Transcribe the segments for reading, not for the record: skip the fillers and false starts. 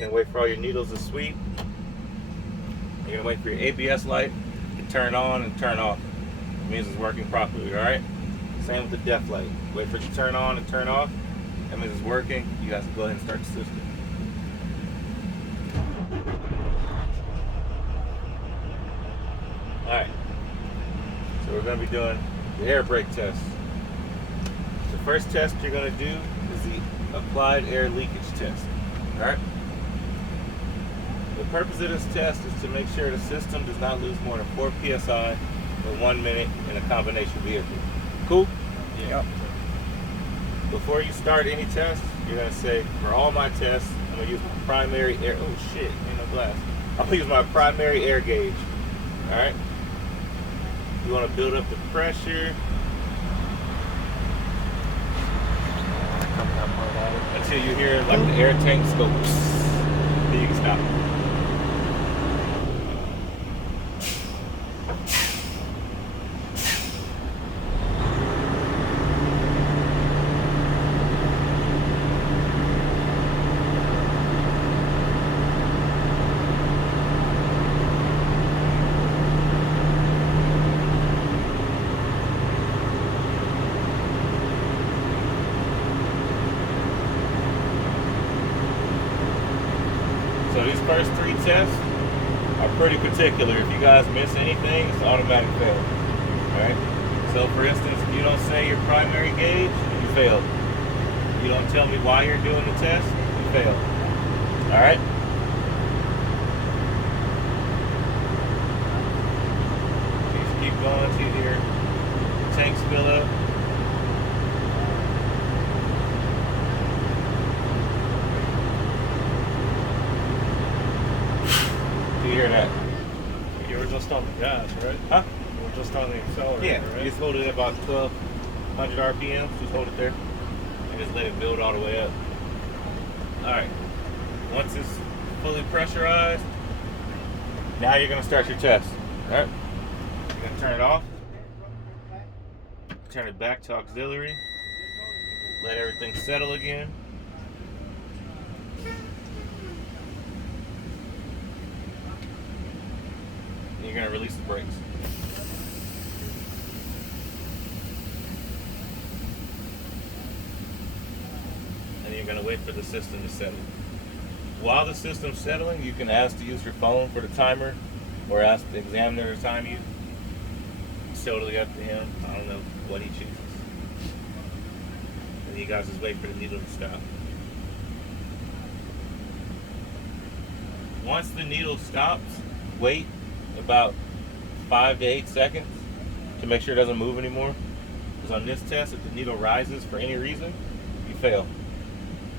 You're gonna wait for all your needles to sweep. You're gonna wait for your ABS light to turn on and turn off. It means it's working properly, all right? Same with the def light. Wait for it to turn on and turn off. That means it's working. You guys can go ahead and start the system. All right. So we're gonna be doing the air brake test. The first test you're gonna do is the applied air leakage test. All right. The purpose of this test is to make sure the system does not lose more than 4 psi in 1 minute in a combination vehicle. Cool? Yep. Before you start any test, you're gonna say, for all my tests, I'm gonna use my primary air. Oh shit, ain't no glass. I'm gonna use my primary air gauge. All right. You want to build up the pressure until you hear like the air tanks go. Then you can stop. So these first 3 tests are pretty particular. If you guys miss anything, it's automatic fail. Alright? So for instance, if you don't say your primary gauge, you fail. You don't tell me why you're doing the test, you fail. Alright? Just keep going till your tanks fill up. You hear that? You were just on the gas, right? Huh? You were just on the accelerator, Yeah, right? you just hold it at about 1200 RPM. Just hold it there and just let it build all the way up. Alright. Once it's fully pressurized, now you're going to start your test. Alright? You're going to turn it off. Turn it back to auxiliary. Let everything settle again. You're going to release the brakes. And you're going to wait for the system to settle. While the system's settling, you can ask to use your phone for the timer or ask the examiner to time you. It's totally up to him. I don't know what he chooses. And you guys just wait for the needle to stop. Once the needle stops, wait about 5 to 8 seconds to make sure it doesn't move anymore. Because on this test, if the needle rises for any reason, you fail.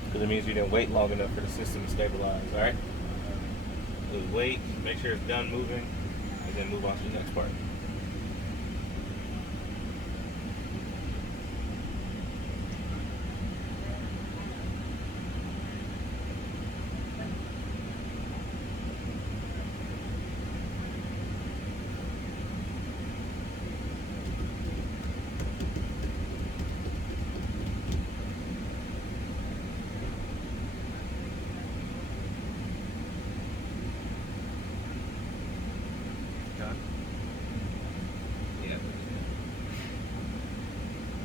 Because it means you didn't wait long enough for the system to stabilize, alright? So wait, make sure it's done moving, and then move on to the next part.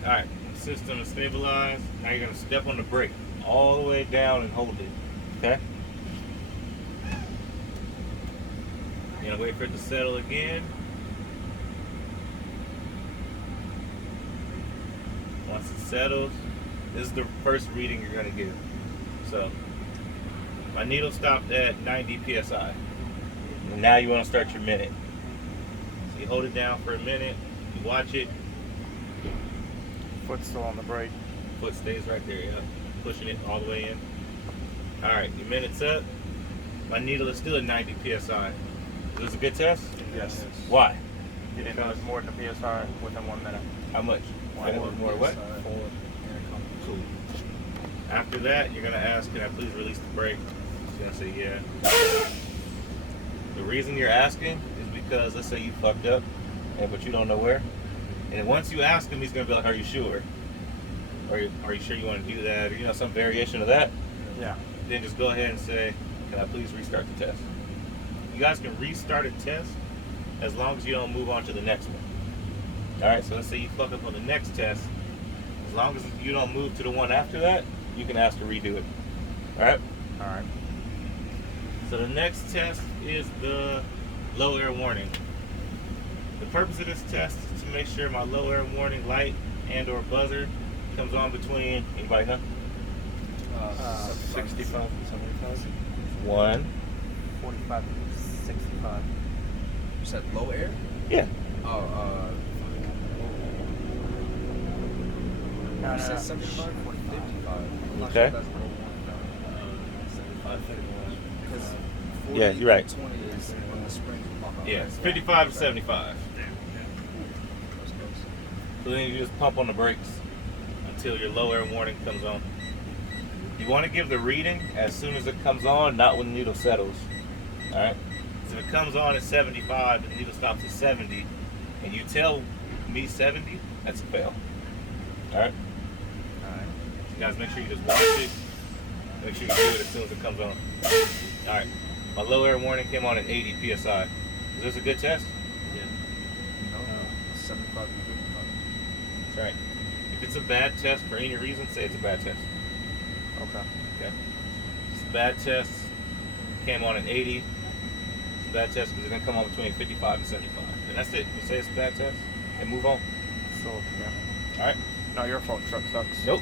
Alright, the system is stabilized. Now you're going to step on the brake all the way down and hold it. Okay? You're going to wait for it to settle again. Once it settles, this is the first reading you're going to get. So, my needle stopped at 90 psi. And now you want to start your minute. So you hold it down for a minute, you watch it. Foot still on the brake. Foot stays right there, yeah. Pushing it all the way in. Alright, your minute's up. My needle is still at 90 psi. Is this a good test? Yes. Why? You didn't lose more than a PSI within 1 minute. How much? More what? 4. Cool. After that, you're gonna ask, can I please release the brake? He's gonna say yeah. The reason you're asking is because let's say you fucked up, but you don't know where. And once you ask him, he's gonna be like, "Are you sure? Or are you sure you want to do that? Or some variation of that." Yeah. Then just go ahead and say, Can I please restart the test? You guys can restart a test as long as you don't move on to the next one. All right, so let's say you fuck up on the next test. As long as you don't move to the one after that, you can ask to redo it. All right? All right. So the next test is the low air warning. The purpose of this test is to make sure my low air warning light and or buzzer comes on between, anybody know? 65 and 75. 1. 45 and 65. You said low air? Yeah. Oh, No, you said 75 or 55? I'm not Okay. sure if that's low one. 75, 51. Because Yeah, you're right. 20 is when the springs pop out. Yeah, it's 55 to 75. So then you just pump on the brakes until your low air warning comes on. You want to give the reading as soon as it comes on, not when the needle settles. All right. So if it comes on at 75 and the needle stops at 70, and you tell me 70, that's a fail. All right. All right. You guys make sure you just watch it. Make sure you do it as soon as it comes on. All right. My low air warning came on at 80 psi. Is this a good test? Yeah. No, 75 to 55. That's right. If it's a bad test for any reason, say it's a bad test. Okay. Okay. It's a bad test. Came on at 80. It's a bad test because it didn't come on between 55 and 75. And that's it. You say it's a bad test and move on. So, yeah. All right. Not your fault. Truck sucks. Nope.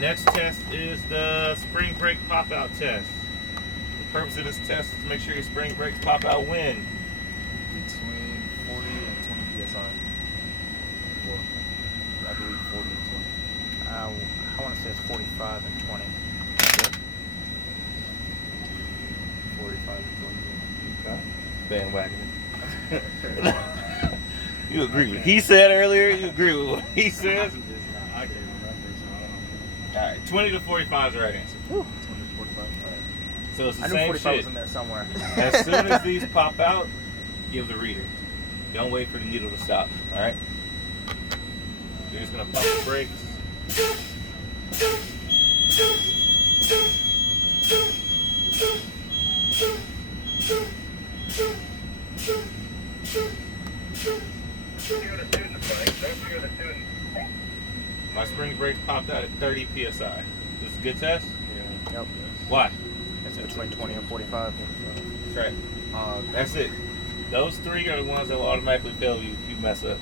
Next test is the spring brake pop out test. The purpose of this test is to make sure your spring brakes pop out when? Between 40 and 20 psi. Or, I believe 40 and 20. I want to say it's 45 and 20. 45 and 20. Okay. Bandwagon. You agree with what he said earlier? You agree with what he says? I can't remember, so All right, 20 to 45 is the right answer. 20 to 45. All right. So it's the I knew same 45 shit. was in there somewhere. As soon as these pop out, give the reading. Don't wait for the needle to stop. All right. You're just gonna pump the brakes. My spring brake popped out at 30 psi. This is a good test. Yep. Why? It's between 20 and 45. That's right. That's it. Those three are the ones that will automatically fail you if you mess up.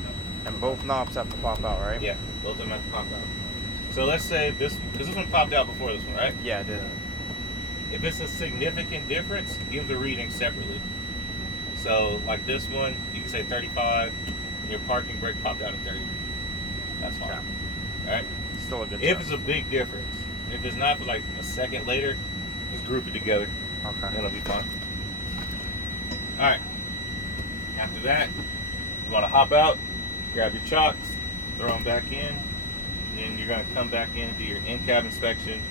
And both knobs have to pop out, right? Yeah, both of them have to pop out. So let's say this, because this one popped out before this one, right? Yeah, it did. If it's a significant difference, give the reading separately. So like this one, you can say 35, and your parking brake popped out at 30. That's fine. Okay. All right. Still a good If test. it's a big difference, if it's not for like a second later, just group it together, Okay. and it'll be fine. All right. After that, you want to hop out, grab your chocks, throw them back in, and then you're going to come back in, do your in-cab inspection,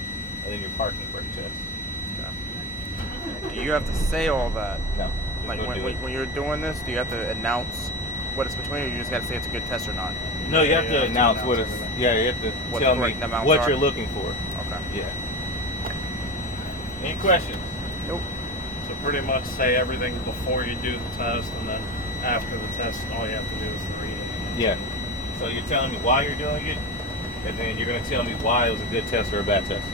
and then your parking brake test. Do you have to say all that? No. Like just go do it. when you're doing this, do you have to announce what it's between, or you just got to say it's a good test or not? No, you have Yeah, to announce what it's. everything. Yeah, you have to What tell the me correct amounts what are? you're looking for. Okay. Yeah. Any questions? Nope. So pretty much say everything before you do the test, and then after the test, all you have to do is the reading. Yeah. So you're telling me why you're doing it, and then you're going to tell me why it was a good test or a bad test.